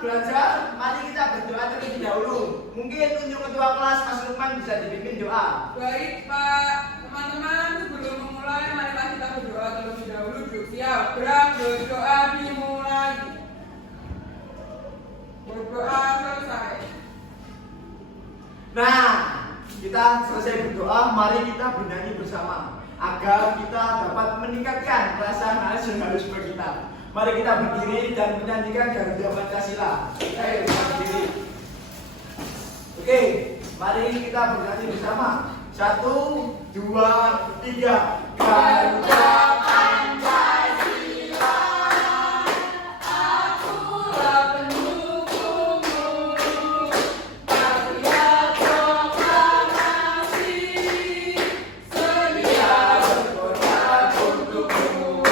belajar, mari kita berdoa terlebih dahulu. Mungkin untuk ketua kelas Mas Lukman bisa dipimpin doa. Baik Pak, teman-teman sebelum memulai marilah kita berdoa terlebih dahulu. Siap, berdoa dimulai. Berdoa selesai. Nah, kita selesai berdoa, mari kita bernyanyi bersama agar kita dapat meningkatkan rasa nasionalisme kita. Mari kita berdiri dan menyanyikan Garuda Pancasila. Ayo kita berdiri. Oke, mari kita bernyanyi bersama. 1, 2, 3. Garuda Pancasila, akulah pendukungmu. Rakyat proklamasi, sedia berkorban untukmu.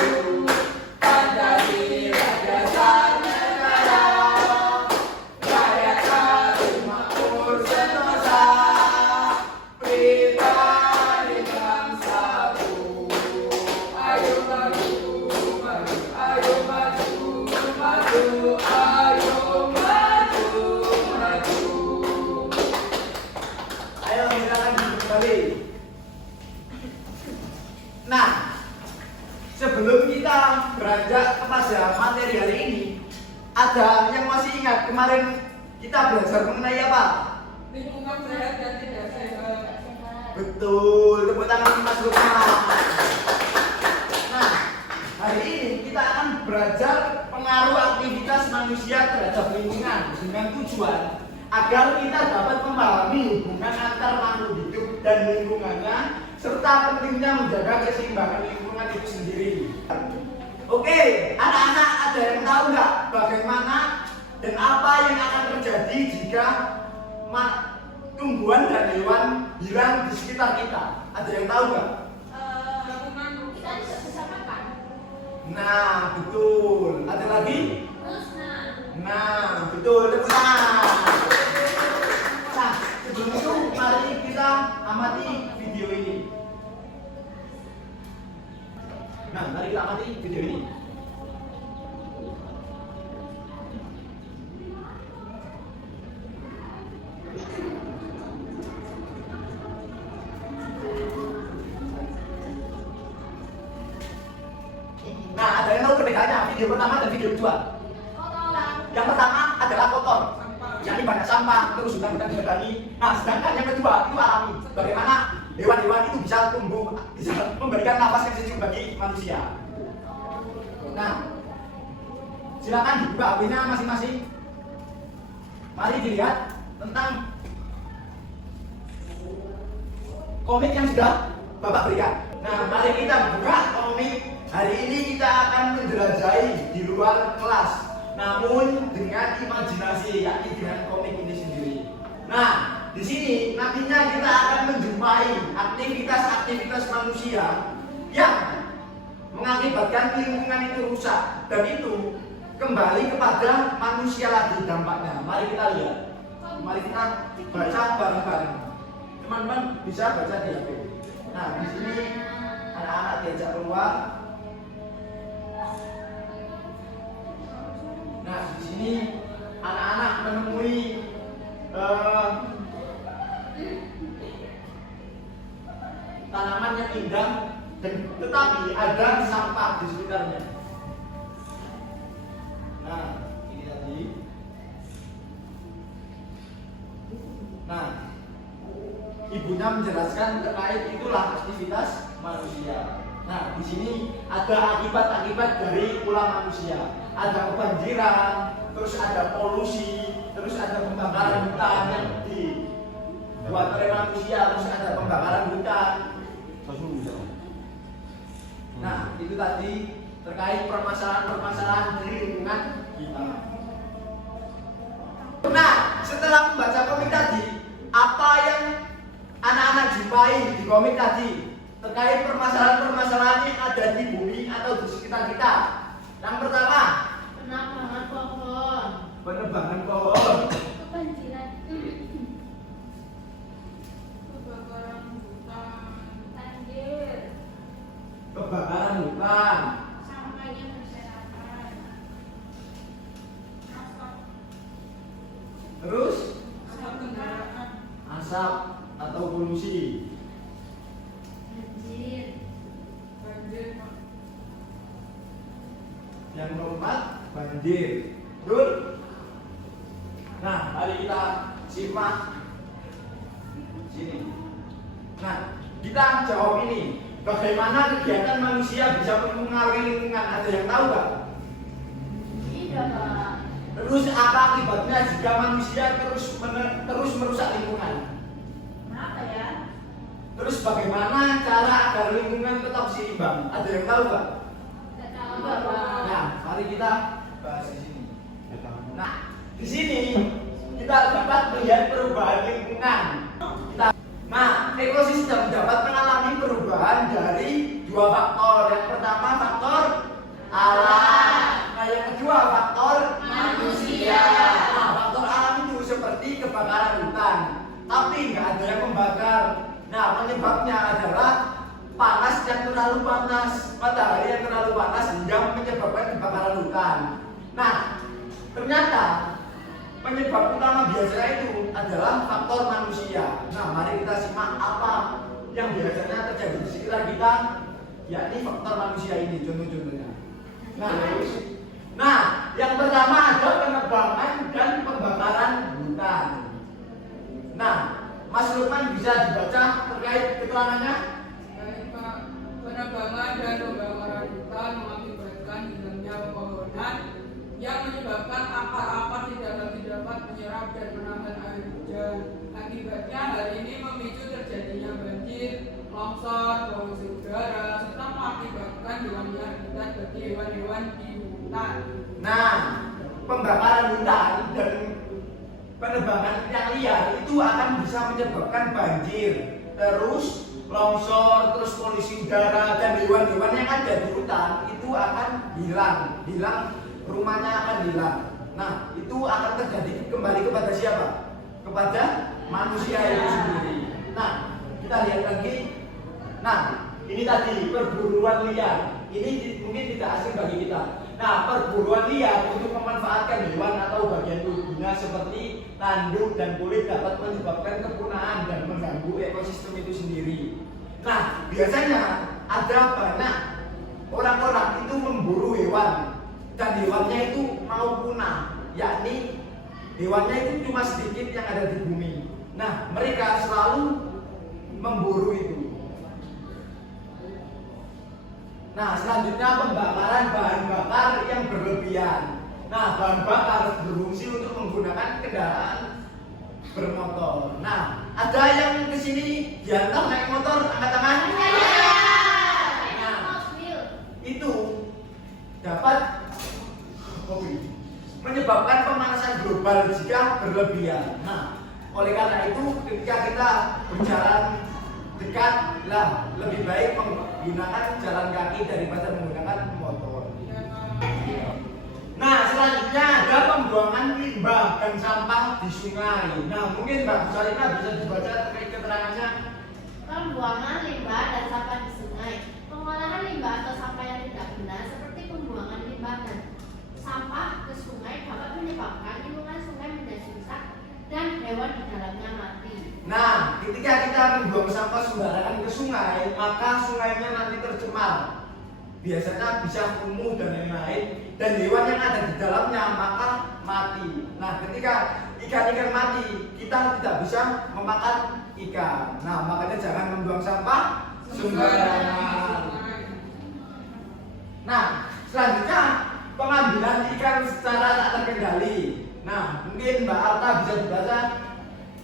Pancasila dasar negara, rakyat harus makmur sentosa. Pribadi bersatu, ayo maju, maju, ayo maju, maju, ayo maju, maju. Ayo kita lagi kembali. Nah, sebelum kita beranjak kepada materi hari ini, ada yang masih ingat kemarin kita belajar mengenai apa? Lingkungan sehat dan tidak sehat. Betul, tepuk tangan Mas Lukman. Nah, hari ini kita akan belajar pengaruh aktivitas manusia terhadap lingkungan dengan tujuan agar kita dapat memahami hubungan antar makhluk hidup dan lingkungannya serta pentingnya menjaga keseimbangan lingkungan itu sendiri. Oke, anak-anak ada yang tahu nggak bagaimana dan apa yang akan terjadi jika tumbuhan dan hewan hilang di sekitar kita? Ada yang tahu nggak? Kita tidak bisa makan. Nah, betul. Ada lagi? Nah, betul. Tepuk tangan. Nah, sebelum itu mari kita amati video ini. Nah, mari kita amati video ini. Nah, ada yang tahu perbedaannya video pertama dan video kedua? Yang pertama adalah kotor, yakni banyak sampah, terus hutan-hutan dibebani. Nah, sedangkan yang kedua itu alami. Bagaimana hewan-hewan itu bisa tumbuh, bisa memberikan nafas yang sejuk bagi manusia. Nah, silakan dibuka HP-nya masing-masing. Mari dilihat tentang komik yang sudah Bapak berikan. Nah, mari kita buka komik. Hari ini kita akan menjelajahi di luar kelas, namun dengan imajinasi, yakni dengan komik ini sendiri. Nah, di sini nantinya kita akan menjumpai aktivitas-aktivitas manusia yang mengakibatkan lingkungan itu rusak, dan itu kembali kepada manusia lagi dampaknya. Mari kita lihat, mari kita baca bareng-bareng. Teman-teman bisa baca di HP. Nah, di sini anak-anak diajak keluar. Nah, di sini anak-anak menemui tanaman yang indah, dan tetapi ada sampah di sekitarnya. Nah, ini tadi. Nah, ibunya menjelaskan terkait itulah aktivitas manusia. Nah, di sini ada akibat-akibat dari ulah manusia. Ada kebanjiran, terus ada polusi, terus ada pembakaran hutan yang dibuat oleh manusia, terus ada pembakaran hutan. Nah, itu tadi terkait permasalahan-permasalahan di lingkungan kita. Nah, setelah membaca komik tadi, apa yang anak-anak jumpai di komik tadi terkait permasalahan-permasalahan yang ada di bumi atau di sekitar kita? Yang pertama, penebangan pohon, penebangan pohon, kebanjiran, Kebakaran hutan. banjir, kebakaran hutan, sampahnya berserakan, Terus asap kendaraan, asap atau polusi. banjir, banjir, Pak. Yang keempat banjir. Betul? Nah, mari kita simak sini. Nah, kita jawab ini. Bagaimana kegiatan manusia bisa mempengaruhi lingkungan? Ada yang tahu nggak? tidak Pak. Terus apa akibatnya jika manusia terus merusak lingkungan? Kenapa ya? Terus bagaimana cara agar lingkungan tetap seimbang? Ada yang tahu nggak? Tidak tahu Tidak, Pak. Nah, mari kita bahas di sini. Nah, di sini kita dapat melihat perubahan lingkungan. Nah, ekosistem dapat mengalami perubahan dari dua faktor. Yang pertama faktor alam. Nah, yang kedua faktor Manusia. Nah, faktor alam itu seperti kebakaran hutan, tapi nggak ada yang membakar. Nah, penyebabnya adalah panas yang terlalu panas, matahari yang terlalu panas hingga menyebabkan kebakaran hutan. Nah, ternyata penyebab utama biasanya itu adalah faktor manusia. Nah, mari kita simak apa yang biasanya terjadi di sekitar kita, yakni faktor manusia ini. Contoh-contohnya. Nah, yang pertama ada penebangan dan pembakaran hutan. Nah, Mas Lukman bisa dibaca terkait keterangannya? Baik, Pak. Penebangan dan pembakaran hutan mengakibatkan hilangnya pepohonan yang menyebabkan akar-akar tidak lagi dapat menyerap dan menahan air hujan. Akibatnya hal ini memicu terjadinya banjir, longsor, polusi udara, serta mengakibatkan hilangnya habitat bagi hewan-hewan di hutan. Nah, pembakaran hutan dan penebangan yang liar itu akan bisa menyebabkan banjir, terus longsor, terus polusi udara, dan hewan-hewan yang ada di hutan itu akan hilang, rumahnya akan hilang. Nah, itu akan terjadi kembali kepada siapa? Kepada manusia itu sendiri. Nah, kita lihat lagi. Nah, ini tadi perburuan liar. Ini mungkin tidak asing bagi kita. Nah, perburuan liar untuk memanfaatkan hewan atau bagian tubuhnya seperti tanduk dan kulit dapat menyebabkan kepunahan dan mengganggu ekosistem itu sendiri. Nah, biasanya ada banyak orang-orang itu memburu hewan dan hewannya itu mau punah, yakni hewannya itu cuma sedikit yang ada di bumi. Nah, mereka selalu memburu itu. Nah, selanjutnya pembakaran bahan bakar yang berlebihan. Nah, bahan bakar berfungsi untuk menggunakan kendaraan bermotor. Nah, ada yang kesini diantar naik motor, angkat tangan. Nah, Mobil. itu dapat menyebabkan pemanasan global jika berlebihan. Nah, oleh karena itu ketika kita berjalan dekat lah, lebih baik menggunakan jalan kaki daripada menggunakan motor. Nah, selanjutnya ada pembuangan limbah dan sampah di sungai. Nah, mungkin Mbak Salina bisa dibaca terkait keterangannya. Pembuangan limbah dan sampah di sungai. Pengolahan limbah atau sampah yang tidak benar seperti pembuangan limbah dan sampah ke sungai dapat menyebabkan lingkungan sungai menjadi rusak dan hewan di dalamnya mati. Nah, ketika kita membuang sampah sembarangan ke sungai, maka sungainya nanti tercemar. Biasanya bisa kumuh dan lain-lain, dan hewan yang ada di dalamnya maka mati. Nah, ketika ikan-ikan mati, kita tidak bisa memakan ikan. Nah, makanya jangan membuang sampah sembarangan. Nah, selanjutnya pengambilan ikan secara tak terkendali. Nah, mungkin Mbak Arta bisa dibaca.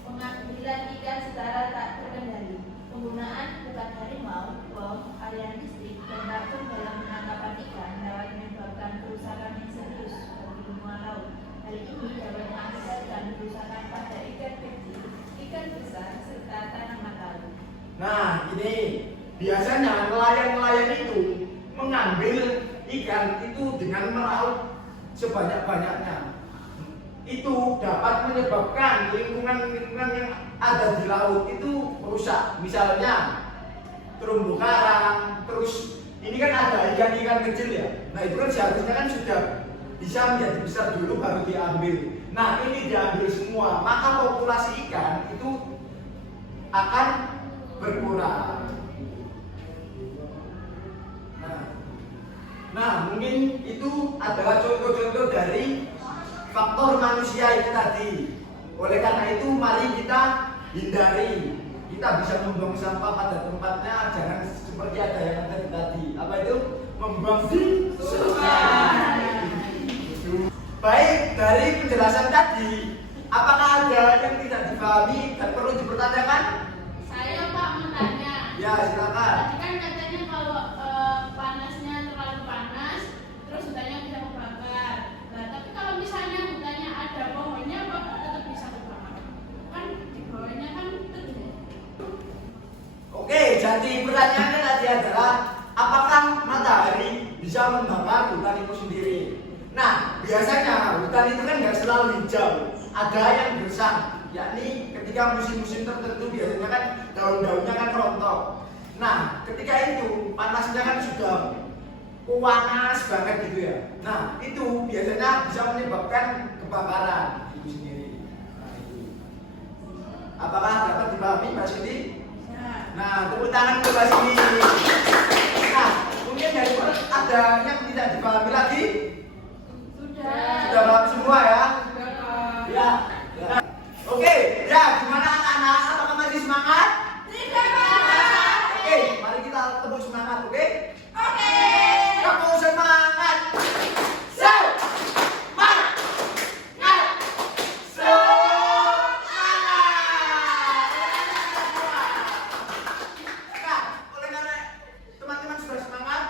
Pengambilan ikan secara tak terkendali. Penggunaan bukan harimau, bom, aliran listrik, dan racun dalam penangkapan ikan dapat menyebabkan kerusakan yang serius bagi lingkungan laut. Hal ini dapat mengakibatkan kerusakan pada ikan kecil, ikan besar, serta tanaman laut. Nah, ini biasanya nelayan-nelayan itu mengambil ikan itu dengan melaut sebanyak-banyaknya. Itu dapat menyebabkan lingkungan-lingkungan yang ada di laut itu rusak. Misalnya terumbu karang, terus ini kan ada ikan-ikan kecil ya. Nah, itu kan seharusnya kan sudah bisa menjadi besar dulu baru diambil. Nah, ini diambil semua, maka populasi ikan itu akan berkurang. Nah, mungkin itu adalah contoh-contoh dari faktor manusia itu tadi. Oleh karena itu, mari kita hindari. Kita bisa membuang sampah pada tempatnya, jangan seperti ada yang tadi. Apa itu? Membuang di sungai. Baik, dari penjelasan tadi, apakah ada yang tidak dipahami dan perlu dipertanyakan? Saya Pak mau tanya. Ya, silakan. Tadi kan katanya kalau panasnya terlalu panas, terus hutannya bisa kebakar. Nah, tapi kalau misalnya hutannya ada pohonnya, kok tetap bisa kebakar? Kan di bawahnya kan teduh. Oke, jadi pertanyaannya tadi adalah apakah matahari bisa membakar hutan itu sendiri? Nah, biasanya hutan itu kan nggak selalu hijau, ada yang gersang, yakni ketika musim-musim tertentu biasanya kan daun-daunnya kan rontok. Nah, ketika itu panasnya kan sudah panas banget gitu ya. Nah, itu biasanya bisa menyebabkan kebakaran itu sendiri. Nah, itu. Apakah dapat dipahami Mbak Siti? Nah, tepuk tangan untuk Mbak Siti. Nah, mungkin dari ada yang tidak dipahami lagi? Sudah paham semua ya? Ya. Ya. Oke, ya gimana anak-anak? Apakah masih semangat? Oke, mari kita tepuk semangat, oke? Oke. Kamu semangat. Semangat. Nah, oleh karena teman-teman sudah semangat,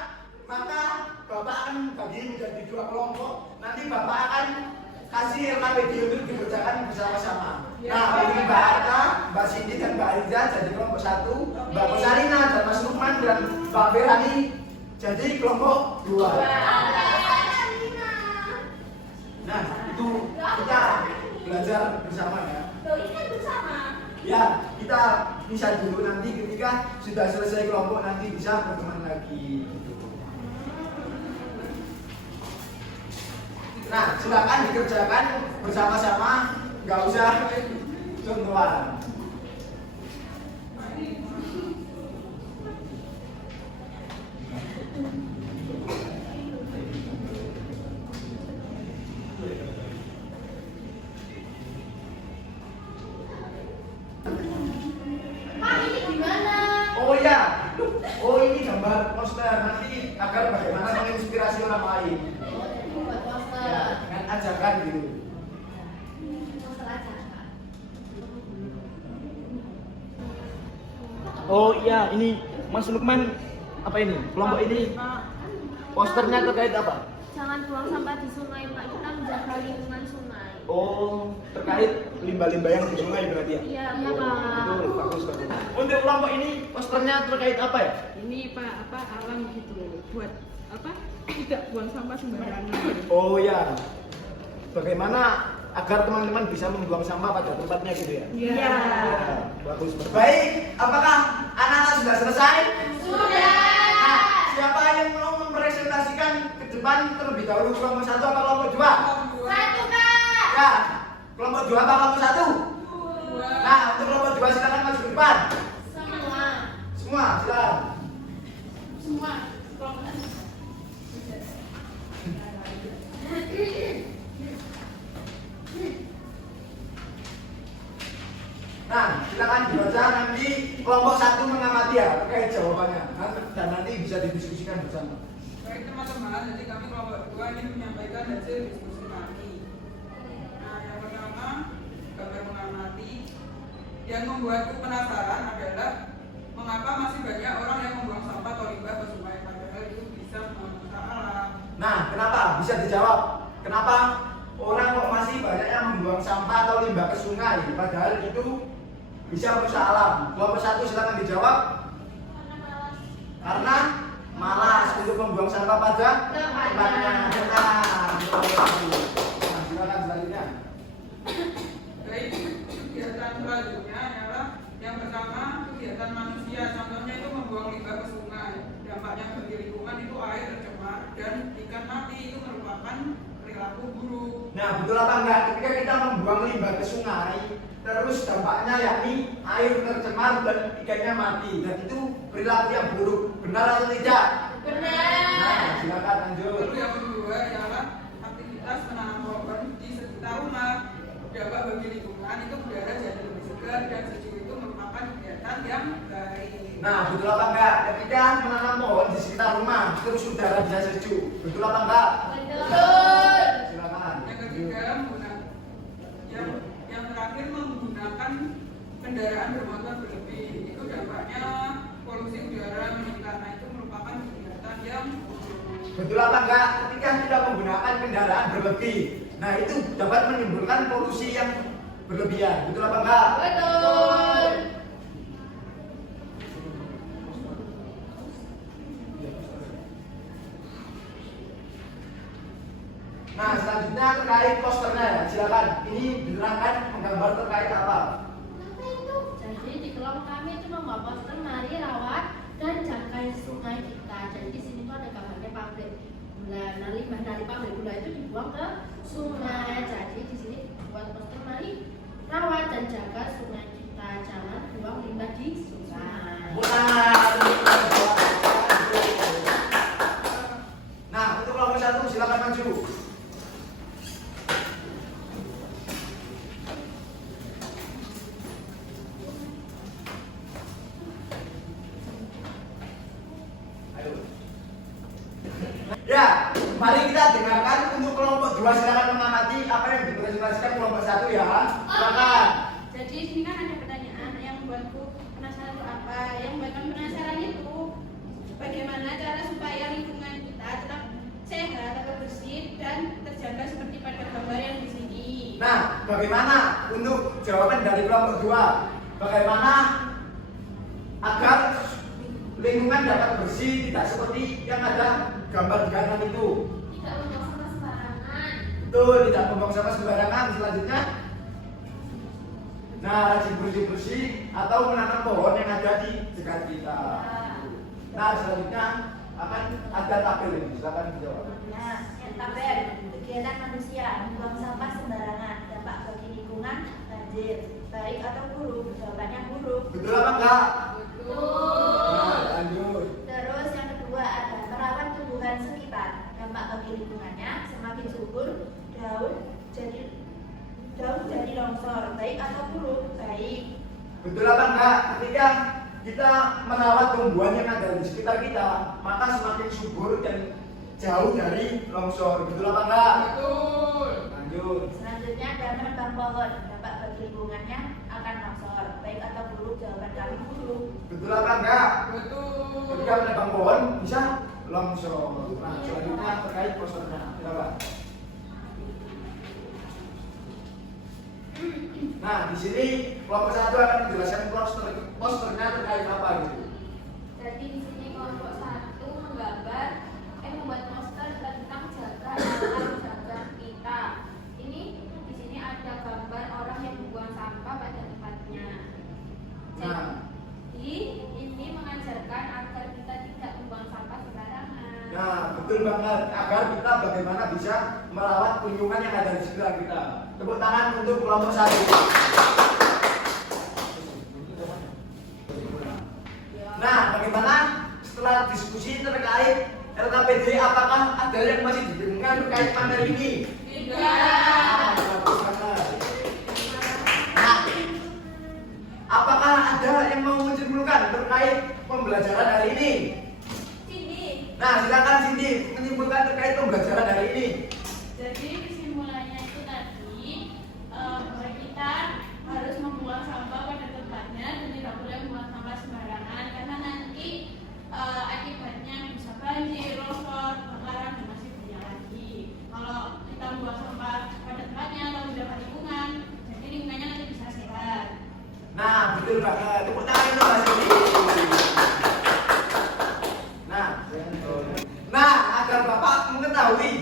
maka Bapak akan bagi menjadi 2 kelompok. Nanti Bapak akan kasih LKPD untuk dikerjakan bersama-sama. Nah, ini Mbak Arta, Mbak Cindy dan Mbak Ariza jadi kelompok 1, Mbak Kosalina dan Mas Lukman dan Mbak Berani jadi kelompok 2. Nah, itu kita belajar bersama ya. Ya, kita bisa dulu nanti ketika sudah selesai kelompok nanti bisa berteman lagi. Nah, silakan dikerjakan bersama-sama, nggak usah contohan. Pak, ini gimana? Oh ya, oh ini gambar poster nanti agar bagaimana menginspirasi orang lain. Buat poster. Ya, dengan ajakan gitu. Oh iya, ini Mas Lukman apa ini? Kelompok ini posternya terkait apa? Jangan buang sampah di sungai, Pak. Kita menjaga lingkungan sungai. Oh, terkait limbah-limbah yang di sungai berarti ya? Iya, Pak. Betul, bagus bagus. Untuk kelompok ini posternya terkait apa ya? Ini Pak, alam gitu buat tidak buang sampah sembarangan. Oh ya, bagaimana agar teman-teman bisa membuang sampah pada tempatnya gitu ya? Iya. Ya, bagus. Baik, apakah anak-anak sudah selesai? Sudah. Nah, siapa yang mau mempresentasikan ke depan terlebih dahulu kelompok 1 atau kelompok 2? Satu, Kak. Ya, kelompok 2 atau kelompok 1? Nah, untuk kelompok 2 silakan maju ke depan. Semua. Semua, silakan. Semua. Nah, silakan dibaca nanti kelompok 1 mengamati ya terkait jawabannya dan nanti bisa didiskusikan bersama. Baik teman-teman, jadi kami kelompok 2 ini menyampaikan hasil diskusi kami. Nah, yang pertama, gambar mengamati. Yang membuatku penasaran adalah mengapa masih banyak orang yang membuang sampah atau limbah ke sungai, padahal itu bisa merusak alam. Nah, kenapa? Bisa dijawab. Kenapa orang kok masih banyak yang membuang sampah atau limbah ke sungai, padahal itu bisa merusak alam? Kelompok 1 silakan dijawab. Karena malas untuk membuang sampah pada tempatnya. Nah, silakan selanjutnya. Baik, kegiatan selanjutnya adalah yang pertama kegiatan manusia, contohnya itu membuang limbah ke sungai. Dampaknya bagi lingkungan itu air tercemar dan ikan mati, itu merupakan perilaku betul apa enggak? Ketika kita membuang limbah ke sungai, terus dampaknya yakni air tercemar dan ikannya mati. Dan itu perilaku yang buruk. Benar atau tidak? Benar. Nah, silakan lanjut. Lalu yang kedua adalah aktivitas menanam pohon di sekitar rumah. Dampak bagi lingkungan itu udara jadi lebih segar dan sejuk itu merupakan kegiatan yang baik. Nah, betul apa enggak? Ketika menanam pohon di sekitar rumah, terus udara bisa sejuk. Betul apa enggak? Betul. Silakan. Yang ketiga yang terakhir menggunakan kendaraan bermotor berlebih itu dampaknya polusi udara meningkat. Nah, itu merupakan kegiatan yang Betul apa enggak? Ketika kita menggunakan kendaraan berlebih, nah itu dapat menimbulkan polusi yang berlebihan. Betul apa enggak? Betul. Nah, selanjutnya terkait posternya ya. Silakan. Ini diterangkan menggambar terkait apa? Jadi di kelompok kami itu membawa poster mari rawat dan jaga sungai kita. Jadi di sini tuh ada gambarnya pabrik gula. Nah, limbah dari pabrik gula itu dibuang ke sungai. Jadi di sini buat poster mari rawat dan jaga sungai kita. Jangan buang limbah di sungai. Nah, untuk kelompok 1 silakan maju. Ayo. Ya, mari kita dengarkan untuk kelompok 2 silakan mengamati apa yang dipresentasikan kelompok 1 ya. Silakan. Jadi di sini kan ada pertanyaan yang membuatku penasaran itu apa? Yang membuatkan penasaran itu bagaimana cara supaya lingkungan kita tetap sehat, tetap bersih dan terjaga seperti pada gambar yang di sini. Nah, bagaimana untuk jawaban dari kelompok 2? Bagaimana agar lingkungan dapat bersih, tidak seperti yang ada gambar di kanan itu? Tidak membuang sampah sembarangan. Betul, tidak membuang sampah sembarangan. Selanjutnya, nah, rajin bersih-bersih atau menanam pohon yang ada di dekat kita. Nah, selanjutnya akan ada tabel ini. Silakan dijawab. Nah, yang tabel kegiatan manusia membuang sampah sembarangan, dampak bagi lingkungan, banjir, baik atau buruk? Jawabannya buruk. Betul apa enggak? Betul. Nah, lanjut. Terus yang kedua ada merawat tumbuhan sekitar, dampak bagi lingkungannya, semakin subur daun jadi longsor, baik atau buruk? Baik. Betul apa enggak? Ketika kita merawat tumbuhan yang ada di sekitar kita, maka semakin subur dan jauh dari longsor. Betul apa enggak? betul. Lanjut. Selanjutnya ada menebang pohon, dampak bagi lingkungannya akan longsor, baik atau buruk? Jawaban kami buruk. Betul apa enggak? Betul. Ketika menebang pohon bisa longsor. Nah, selanjutnya terkait posternya. Silakan. Nah, di sini kelompok 1 akan menjelaskan posternya terkait apa gitu. Jadi di sini kelompok 1 membuat poster tentang jaga alam, jaga kita. Ini di sini ada gambar orang yang membuang sampah pada tempatnya. Nah, Jadi ini mengajarkan agar kita tidak membuang sampah sembarangan. nah, betul banget. Agar kita bagaimana bisa merawat lingkungan yang ada di sekitar kita. Tepuk tangan untuk kelompok 1. Nah, bagaimana setelah diskusi terkait LKPD, apakah ada yang masih dibingungkan terkait materi ini? Tidak. Bagus banget. Nah, apakah ada yang mau menyimpulkan terkait pembelajaran hari ini? Sini. Nah, silakan Cindy menyimpulkan terkait pembelajaran hari ini. Jadi kesimpulannya itu tadi bahwa kita harus membuang sampah pada tempatnya dan tidak boleh membuang sampah sembarangan karena nanti akibatnya bisa banjir, longsor, kebakaran dan masih banyak lagi. Kalau kita membuang sampah pada tempatnya atau menjaga lingkungan, jadi lingkungannya nanti bisa sehat. Nah, betul banget. Tepuk tangan untuk Mbak Cindy. Nah, agar Bapak mengetahui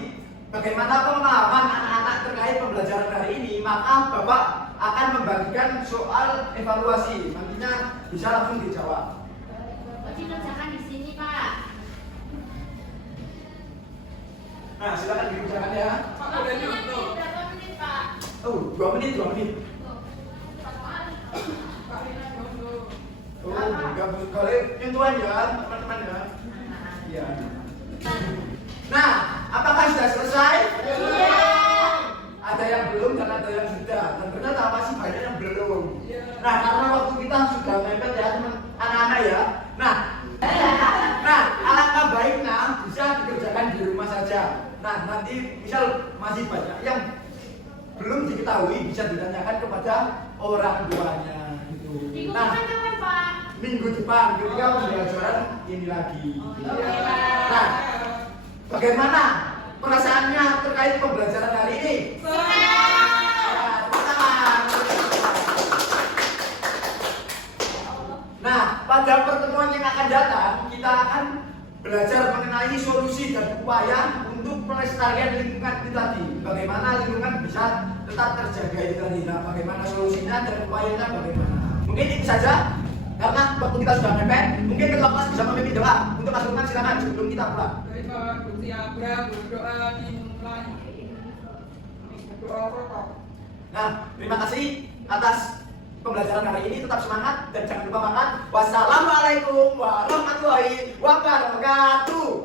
bagaimana pemahaman anak-anak terkait pembelajaran hari ini, maka Bapak akan membagikan soal evaluasi. Nantinya bisa langsung dijawab. Dikerjakan di sini, Pak. Nah, silakan dikerjakan ya. Pak, udah nyontoh. Berapa menit Oh, 2 menit, 2 menit. Karina Jondo. Oh, enggak boleh nyentuhan ya, teman-teman ya. Iya. Nah, apakah sudah selesai? Iya. Ada yang belum dan ada yang sudah. Dan ternyata masih banyak yang belum. Iya. Nah, karena waktu kita sudah mepet ya, teman anak-anak ya. Nah, alangkah baiknya bisa dikerjakan di rumah saja. Nah, nanti misal masih banyak yang belum diketahui bisa ditanyakan kepada orang tuanya gitu. Nah, Kapan Pak? minggu depan ketika pembelajaran ini lagi. Iya. Nah, bagaimana perasaannya terkait pembelajaran hari ini? Nah, tepuk tangan. Nah, pada pertemuan yang akan datang kita akan belajar mengenai solusi dan upaya untuk pelestarian lingkungan itu tadi. Bagaimana lingkungan bisa tetap terjaga itu tadi. Nah, bagaimana solusinya dan upayanya bagaimana? Mungkin itu saja. Karena waktu kita sudah mepet, mungkin ketua kelas bisa memimpin doa untuk Mas Lukman, silakan sebelum kita pulang. Dari Bapak Gusti Abra berdoa dimulai. Doa pokok. Nah, terima kasih atas pembelajaran hari ini. Tetap semangat dan jangan lupa makan. Wassalamualaikum warahmatullahi wabarakatuh.